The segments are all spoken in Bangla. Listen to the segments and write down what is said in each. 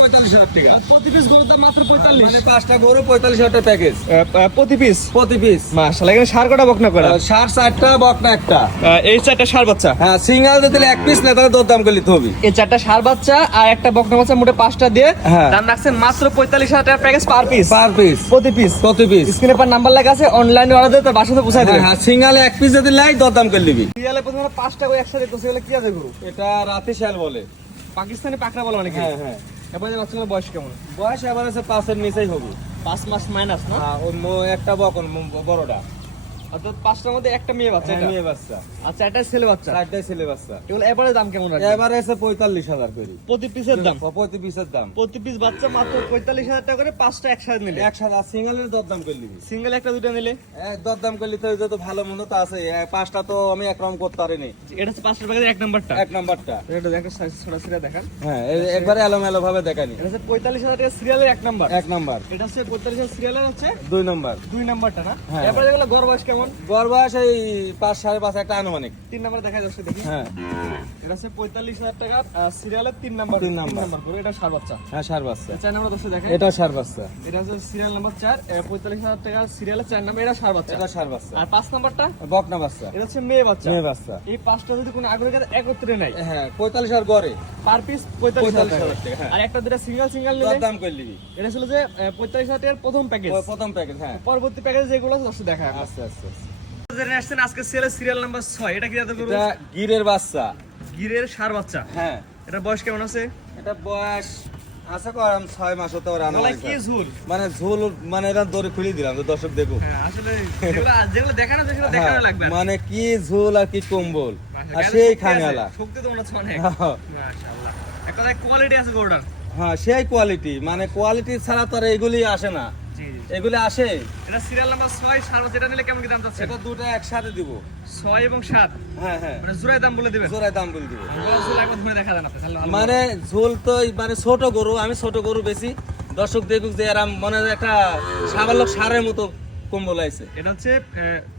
45,000 টাকা। প্রতি পিস গরুর দাম মাত্র 45, মানে 5টা গরু 45,000 টাকা প্যাকেজ প্রতি পিস। প্রতি পিস। মাশাআল্লাহ, এখানে সার কটা বকনা করা? ষাট 4টা বকনা একটা। এই 4টা সার বাচ্চা। হ্যাঁ, সিঙ্গেল দিতে এক পিস না, তাহলে দরদাম করে নিতে হবে। এই 4টা সার বাচ্চা আর একটা বকনা বাচ্চা, মোটে 5টা দিয়ে হ্যাঁ। দাম রাখছেন মাত্র 45,000 টাকা package per piece. Per piece, প্রতি পিস। প্রতি পিস। স্ক্রিনে পার নাম্বার লেখা আছে, অনলাইনে অর্ডার দিলে তার বাসাতে পৌঁছায় দেবে। হ্যাঁ, সিঙ্গেল এক পিস যদি লাই দরদাম করে নিবি। সিরিয়ালে প্রথমে 5টা করে একসাথে দেখতেছি, এগুলো কি আছে গরু? এটা রাতে শাল বলে, পাকিস্তানি পাকড়া বলে অনেকে। হ্যাঁ হ্যাঁ। এবারে বাচ্চাগুলোর বয়স কেমন? বয়স এবার আছে 5 এর নিচেই হবে। 5 মাস মাইনাস না? হ্যাঁ, অন্য একটা বকন বড়টা। অর্থাৎ 5টার মধ্যে একটা মেয়ে বাচ্চা। হ্যাঁ, এটা মেয়ে বাচ্চা। আচ্ছা, এটা ছেলে বাচ্চা। 4টাই ছেলে বাচ্চা। এগুলো এবারে দাম কেমন রাখবে? এবার আছে 45,000 করে প্রতি পিসের দাম? প্রতি পিসের দাম। প্রতি পিস বাচ্চা মাত্র 45,000 টাকা করে, 5টা একসাথে নিলে। একসাথে সিঙ্গেলের দরদাম করে নিবি। সিঙ্গেল একটা দুটো নিলে দরদাম করলে তো যত ভালো মন্দ তো আছে। 5টা তো আমি একরকম করতে পারিনি। এটা হচ্ছে 5টার প্যাকেজের এক নাম্বারটা। এক নাম্বারটা। এটা একটা সরাসরি দেখান। হ্যাঁ, একবারে এলোমেলো ভাবে দেখানি। এটা হচ্ছে 45,000 টাকা সিরিয়ালের এক নাম্বার। এক নাম্বার। এটা হচ্ছে 45,000 সিরিয়ালের হচ্ছে 2 নাম্বার। 2 নাম্বারটা না? হ্যাঁ। এবারে যেগুলো গড় বয়স কেমন? গড় বয়স এই 5 5.5 একটা আনুমানিক। 3 নাম্বার দেখা যাচ্ছে দেখি। হ্যাঁ, এটা হচ্ছে 45,000 টাকা সিরিয়ালের 3 নাম্বার। তিন নাম্বার। করে এটা সার বাচ্চা। হ্যাঁ, সার বাচ্চা। 4 নাম্বার দশে দেখেন। এটা সার বাচ্চা। এটা হচ্ছে সিরিয়াল নাম্বার 4, 45,000 টাকা সিরিয়ালের 4 নাম্বার, এটা সার বাচ্চা। এটা সার বাচ্চা। আর 5 নাম্বারটা বকনা বাচ্চা। এটা হচ্ছে মেয়ে বাচ্চা। মেয়ে বাচ্চা। এই 5টা যদি কোনো আগ্রহীরা একত্রে নেয়, হ্যাঁ, 45,000 গড়ে। পার পিস 45,000 টাকা। 45,000 টাকা, হ্যাঁ। আর একটা দুটো সিঙ্গেল নিলে দরদাম করে নিবি। এটা ছিল যে 45,000 টাকার প্রথম প্যাকেজ। প্রথম প্যাকেজ। হ্যাঁ, পরবর্তী প্যাকেজ যেগুলো আছে দশটা দেখা। আচ্ছা আচ্ছা আচ্ছা। জেনে আসছেন আজকে সেলের সিরিয়াল নাম্বার 6, এটা কি জাতের গরু? এটা গিরের বাচ্চা। গিরের সার বাচ্চা। হ্যাঁ, এটা বয়স কেমন আছে? এটা বয়স আছে কম 6 মাস হতে পারে। গলায় কি ঝুল? মানে ঝোল, মানে এটা দড়ি খুলে দিলাম তো দর্শক দেখো। হ্যাঁ, আসলে যেগুলো দেখানো যায় সেটা দেখানো লাগবে। মানে কি ঝোল আর কি কম্বল, আর মাশাআল্লাহ, সেই শক্তি খানেওয়ালা। আছে, শক্তি তো মনে হচ্ছে অনেক। হ্যাঁ। মাশাআল্লাহ, একটা কোয়ালিটি আছে গরুটার। হ্যাঁ, সেই কোয়ালিটি, মানে কোয়ালিটি ছাড়া তো আর এগুলি আসে না। জি জি। এগুলি আসে। এটা সিরিয়াল নাম্বার 6, সার বাচ্চা। এটা নিলে কেমন কি দাম যাচ্ছে? এটা দুটো একসাথে দিব। 6 এবং 7 হ্যাঁ হ্যাঁ, মানে জোড়ায় দাম বলে দিবেন? জোড়ায় দাম বলে দিব। গলা ঝুল একবার ধরে দেখা দেন আপনি, তাহলে ভালো। মানে ঝোল তো মানে ছোট গরু, আমি ছোট গরু বেশি। দর্শক দেখুক যে এরা মনে হয় একটা সাবালক সারের মতো কম্বল আছে। এটা হচ্ছে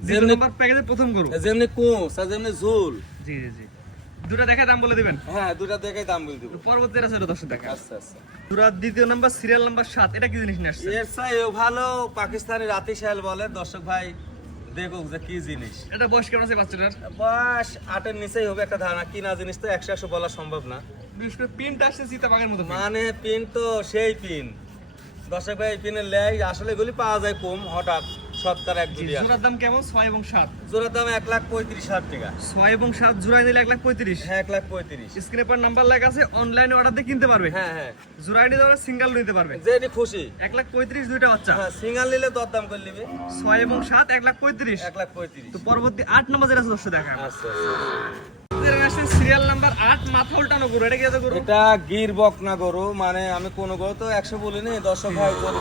যেমনি- নাম্বার প্যাকেজের প্রথম গরু। যেমনি কোঁচ আর যেমনি ঝোল। জি জি জি। দুটো দেখে দাম বলে দিবেন? হ্যাঁ, দুটা দেখে দাম বলে দিব। পরবর্তী আছে এটা 10 টাকা। আচ্ছা আচ্ছা। দুরা দ্বিতীয় নাম্বার সিরিয়াল নাম্বার 7, এটা কি জিনিস নিয়ে আসছে? এর চাইও ভালো পাকিস্তানি রাতি শাল বলে। দর্শক ভাই দেখুক যে কি জিনিস। এটা বয়স কেমন আছে বাচ্চাটার? বয়স 8 এর নিচেই হবে একটা ধারণা। কিনা জিনিস তো 100 বলা সম্ভব না। বিশেষ করে প্রিন্ট আসছে চিতাবাঘের মতো print। মানে পিন তো সেই পিন। দর্শক ভাই পিনের লেয় আসলে এগুলি পাওয়া যায় কম, হঠাৎ সত্তর এক জি, দুলি আসে। জোড়ার দাম কেমন? 6 এবং 7। জোড়ার দাম 1,35,000 টাকা। 6 এবং 7 জোড়ায় নিলে 1,35,000। হ্যাঁ, 1,35,000। স্ক্রিনে পর নাম্বার লেখা আছে, অনলাইনে অর্ডার দিয়ে কিনতে পারবে। হ্যাঁ হ্যাঁ, জোড়ায় নিতে পারবে, সিঙ্গেল নিতে পারবে। যেটি খুশি। 1,35,000 দুইটা বাচ্চা। হ্যাঁ, সিঙ্গাল নিলে দরদাম করে নিবি। 6 এবং 7 1,35,000। 1,35,000। তো পরবর্তী 8 নাম্বার যেটা আছে 10 দেখা। আচ্ছা আচ্ছা। সিরিয়াল নাম্বার 8, মাথা উল্টানো গরু। এটা কি জাতের গরু? এটা গির বকনা গরু। মানে আমি কোন গরু তো 100 বলিনি, দর্শক ভাই বলি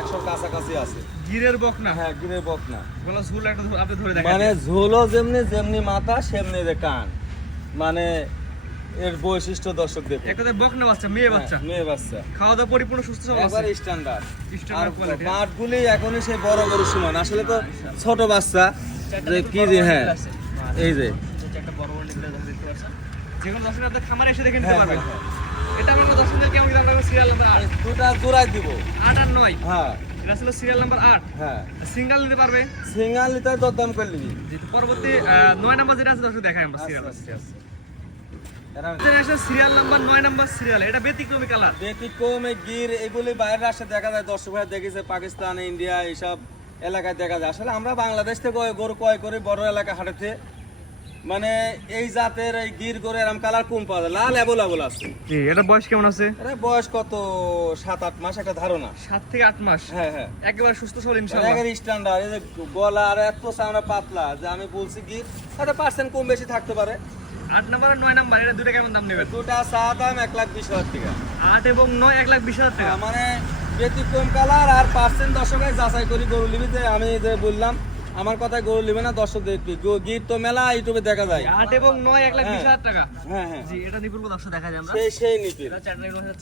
100 কাছাকাছি আছে। গিরের বকনা। হ্যাঁ, গিরের বকনা। গলা ঝুল একটা আপনি ধরে দেখেন। মানে ঝোলও যেমনি যেমনি মাথা সেমনি যে কান। মানে এর বৈশিষ্ট্য দর্শক দেখুন। একটা বকনা বাচ্চা, মেয়ে বাচ্চা। হ্যাঁ, মেয়ে বাচ্চা। খাওয়া দাওয়া পরিপূর্ণ সুস্থ সবল আছে। একবার স্ট্যান্ডার্ড। আর স্ট্যান্ডার্ড কোয়ালিটি। পাটগুলি এখনই সেই বড় গরুর সমান। আসলে তো ছোট বাচ্চা যে কি যে, হ্যাঁ এই যে একটা বড় বড় নিকলে দেখতে পাচ্ছেন। যেকোনো দর্শক আপনার খামারে এসে দেখে নিতে হ্যাঁ, পারবেন। হ্যাঁ, এটা আমরা দর্শকদের কেমন দাম রাখবো? Serial number 8। দুটা জোড়াই দিব। 8 আর 9। হ্যাঁ এটা ছিল সিরিয়াল নাম্বার 8। হ্যাঁ, সিঙ্গেল নিতে পারবে। সিঙ্গাল নিতে দরদাম করে নিবি। পরবর্তী 9 নাম্বার যেটা আছে দর্শক দেখাই আমরা সিরিয়াল। আচ্ছা, আচ্ছা। Serial number 9 number serial. এটা ব্যতিক্রমী কালার। ব্যতিক্রম এই গির এগুলি বাইরের রাষ্ট্রে দেখা যায়। দর্শক ভাই দেখেছে পাকিস্তান, ইন্ডিয়া এইসব এলাকায় দেখা যায়। আসলে আমরা বাংলাদেশ থেকে গরু ক্রয় করি বড় এলাকা হাটেতে। মানে এই জাতের এই গির গরু এরকম কালার কম পাওয়া যায়, লাল অ্যাভেলেবল আছে। জি, এটা বয়স কেমন আছে? এটা বয়স কত 7-8 মাস একটা ধারণা। 7 থেকে 8 মাস। হ্যাঁ হ্যাঁ, একেবারে সুস্থ সবল ইনশাআল্লাহ। একেবারে স্ট্যান্ডার্ড। এই যে গলা আর এত চামড়া পাতলা যে আমি বলছি গির একটা পার্সেন্ট কম বেশি থাকতে পারে। 8 নাম্বার আর 9 নাম্বার, এটা দুটো কেমন দাম নেবেন? দুটা চা দাম 1,20,000 টাকা। 8 এবং 9 1,20,000 টাকা। মানে ব্যতিক্রম কালার আর পার্সেন্ট দর্শকের যাচাই করি গরু লিবি। যে আমি যে বললাম আমার কথায় গরু লিবে না, দর্শক দেখবি। গির তো মেলা ইউটিউবে দেখা যায়। 8 এবং 9 1,20,000 টাকা। হ্যাঁ হ্যাঁ, জি, এটা নিপুল দর্শক দেখা যায় আমরা। সেই নিপিল। এটা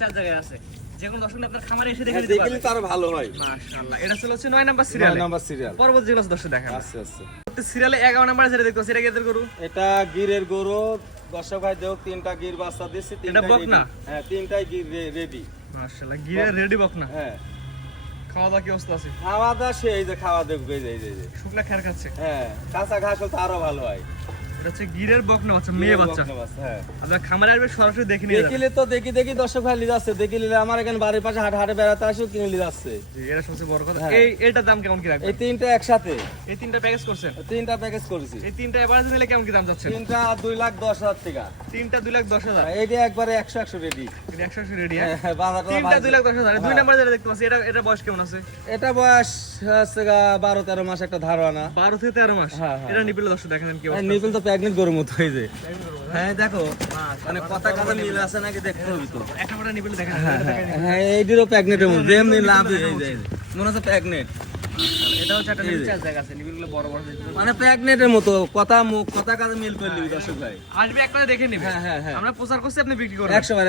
চার জায়গায় আছে। যেকোনো দর্শক আপনার খামারে এসে দেখে হ্যাঁ, নিতে দেখলে পারবে। তো আরো ভালো হয়। মাশাআল্লাহ, এটা ছিল হচ্ছে 9 নাম্বার সিরিয়াল। 9 number serial. পরবর্তী যেগুলো দর্শক দেখা। আচ্ছা আচ্ছা। সিরিয়ালে 11 নাম্বার যেটা দেখতেছি, এটা কি এদের গরু? এটা গিরের গরু। দর্শক ভাই দেখ, 3টা গির বাচ্চা দিচ্ছি। এটা বকনা? হ্যাঁ, 3টাই গির রেডি। মাশাআল্লাহ গিরে রেডি বকনা। হ্যাঁ খাওয়া দাওয়া কি অবস্থা আছে? খাওয়া দাওয়া সেই যে খাওয়া দেখবে এই যে শুকনা খের খাচ্ছে। হ্যাঁ কাঁচা ঘাস হলে তো আরো ভালো হয়। এটা হচ্ছে গিরের বকনা বাচ্চা, মেয়ে বাচ্চা। হ্যাঁ আপনার খামারে আসবে সরাসরি দেখে নিয়ে যাবেন। দেখিলে তো দেখি দর্শক ভাই লিয়ে যাচ্ছে, দেখিলে আমার এখানে বাড়ির পাশে হাটে বেড়াতে আসে কিনে লিয়ে যাচ্ছে। জি, এটা সবচেয়ে বড় কথা। হ্যাঁ। এটার দাম কেমন কি রাখবেন? এই তিনটা একসাথে, এই তিনটা প্যাকেজ করছেন? তিনটা প্যাকেজ করেছি। এই তিনটা এভারেজ নিলে কেমন কি দাম যাচ্ছে? তিনটা 2,10,000 টাকা। তিনটা 2,10,000। এইটা একবারে 100 রেডি। এটা 100 রেডি। বাজারটা তিনটা ভালো। 2,10,000। দুই হ্যাঁ। নাম্বার যেটা দেখতে পাচ্ছি, এটা বয়স কেমন আছে? এটা বয়স হচ্ছে 12-13 মাস একটা ধারণা। 12 থেকে 13 মাস। হ্যাঁ, হ্যাঁ। এটা নিপিলে দর্শক দেখেন কি অবস্থা। নিপিল তো প্রেগনেন্ট গরুর মতো হয়ে যায়। হ্যাঁ দেখো মানে কথা কথা মিল আছে নাকি দেখতে হবে তো। একটা করে নিপিলে দেখেন। হ্যাঁ এইটিরও প্রেগনেন্টের মতো যেমনি লাভ এই যায় মনে হচ্ছে প্রেগনেন্ট। এটা হচ্ছে একটা নিপিল চার্জ জায়গা আছে, নিপিলগুলো বড় বড় দেখতে। মানে প্রেগনেন্টের মতো কথা মুখ কথা কাজে মিল করে নিবি দর্শক ভাই। আসবে একবারে দেখে নিবে। হ্যাঁ। আমরা প্রচার করছি, আপনি বিক্রি করবেন। 100 বার।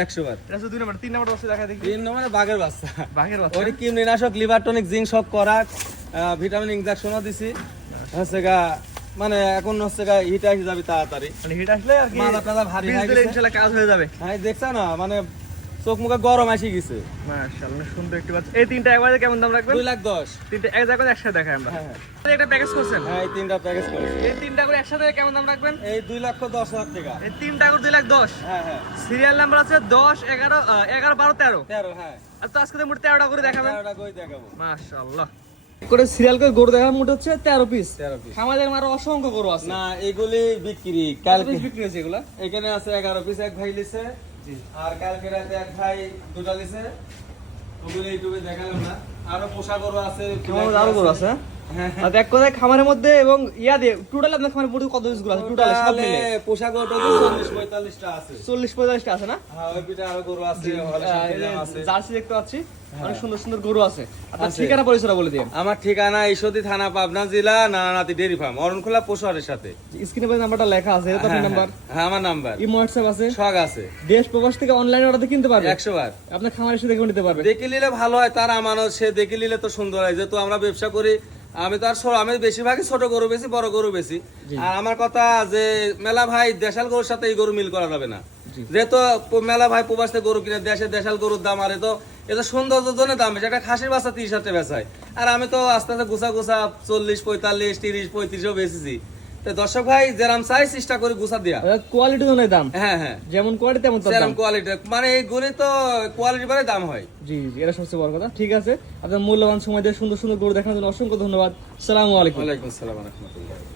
এটা হচ্ছে দুই নাম্বার। তিন নাম্বার বসে দেখা দেখি। 3 নম্বরে বাঘের বাচ্চা। বাঘের বাচ্চা। ওই কৃমিনাশক লিভার টনিক জিঙ্ক সব করা, ভিটামিন ইনজেকশনও দিছি। হচ্ছে গা মানে এখন হচ্ছে গা হিট আসে যাবে তাড়াতাড়ি। মানে হিট আসলে আর কি মাথা টাথা ভারী বীজ হয়ে দিলে গেছে। ইনশাআল্লাহ কাজ হয়ে যাবে। হ্যাঁ দেখছা না মানে চোখ মুখে গরম আসি গেছে। মাশাআল্লাহ সুন্দর একটি বাচ্চা। এই তিনটা একবারে কেমন দাম রাখবেন? 2,10,000। তিনটা এক জায়গায় একসাথে দেখাই আমরা। হ্যাঁ। একটা প্যাকেজ করছেন? হ্যাঁ এই তিনটা প্যাকেজ করেছি। এই তিনটা করে একসাথে কেমন দাম রাখবেন? এই 2,10,000 টাকা। এই তিনটা করে 2,10,000। হ্যাঁ। সিরিয়াল নাম্বার আছে 10, 11, 12, 13। 13 হ্যাঁ। আর তো আজকে তো মোট 13টা করে দেখাবেন। 13টা কই দেখাবো। মাশাআল্লাহ। করে সিরিয়াল করে গরু দেখার মোট হচ্ছে 13 পিস। 13 পিস। আমাদের আরো অসংখ্য গরু আছে। না এগুলি বিক্রি কালকে কালকে বিক্রি হয়েছে এগুলা। এখানে আছে 11 পিস, এক ভাই লিছে। আর কালকে রাতে এক ভাই দুটা লিছে। ওগুলো ইউটিউবে দেখালাম না। আরো পোষা গরু আছে। আরো গরু আছে। হ্যাঁ। আর এক কথায় খামারের মধ্যে এবং ইয়া দিয়ে টোটাল আপনার খামারে পুরো কত পিস গরু আছে? টোটাল সব তাহলে মিলে পোষা গরু 40-45টা আছে। 40-45টা আছে না? হ্যাঁ ওই পিঠে আরো গরু আছে, হলে সাথে আছে। জার্সি দেখতে পাচ্ছি, অনেক সুন্দর সুন্দর গরু আছে। আপনার আছে। ঠিকানা পরিচয় বলে দিন। আমার ঠিকানা ঈশ্বরদী থানা, পাবনা জেলা, নানানাতি ডেয়ারি ফার্ম, অরণখোলা পশুহাটের সাথে। স্ক্রিনে পরে নাম্বারটা লেখা আছে, এটা তো আপনার নাম্বার। হ্যাঁ আমার নাম্বার। ইমো হোয়াটসঅ্যাপ আছে, শখ আছে। দেশ প্রবাস থেকে অনলাইনে অর্ডার কিনতে পারবে। 100 বার। আপনার খামারে এসে দেখে নিতে পারবে। দেখে নিলে ভালো হয়, তার আমানত সে দেখে নিলে তো সুন্দর হয়। যেহেতু আমরা ব্যবসা করি, আমি তো আর আমি বেশিরভাগই ছোট গরু বেশি, বড় গরু বেশি। আর আমার কথা যে মেলা ভাই দেশাল গরুর সাথে এই গরু মিল করা যাবে না। যেহেতু মেলা ভাই প্রবাস থেকে গরু কিনে দেশাল গরুর দাম, আর এত সৌন্দর্যের জন্য দাম বেশি। একটা খাসির বাচ্চা 30,000 টাকা বেচায়, আর আমি তো আস্তে আস্তে গুছা 40, 45, 30, 35ও বেচেছি। তো দর্শক ভাই যেরাম চাই চেষ্টা করি গুছা দিয়া। কোয়ালিটি অনুযায়ী দাম। হ্যাঁ যেমন কোয়ালিটি তেমন তার যেরকম দাম। কোয়ালিটি, মানে এই গরু তো কোয়ালিটি বারে দাম হয়। জি, এটা সবচেয়ে বড় কথা। ঠিক আছে, আপনার মূল্যবান সময় দিয়ে সুন্দর সুন্দর গরু দেখানোর জন্য অসংখ্য ধন্যবাদ। আসসালামু আলাইকুম। ওয়ালাইকুম আসসালাম ওয়া রাহমাতুল্লাহ।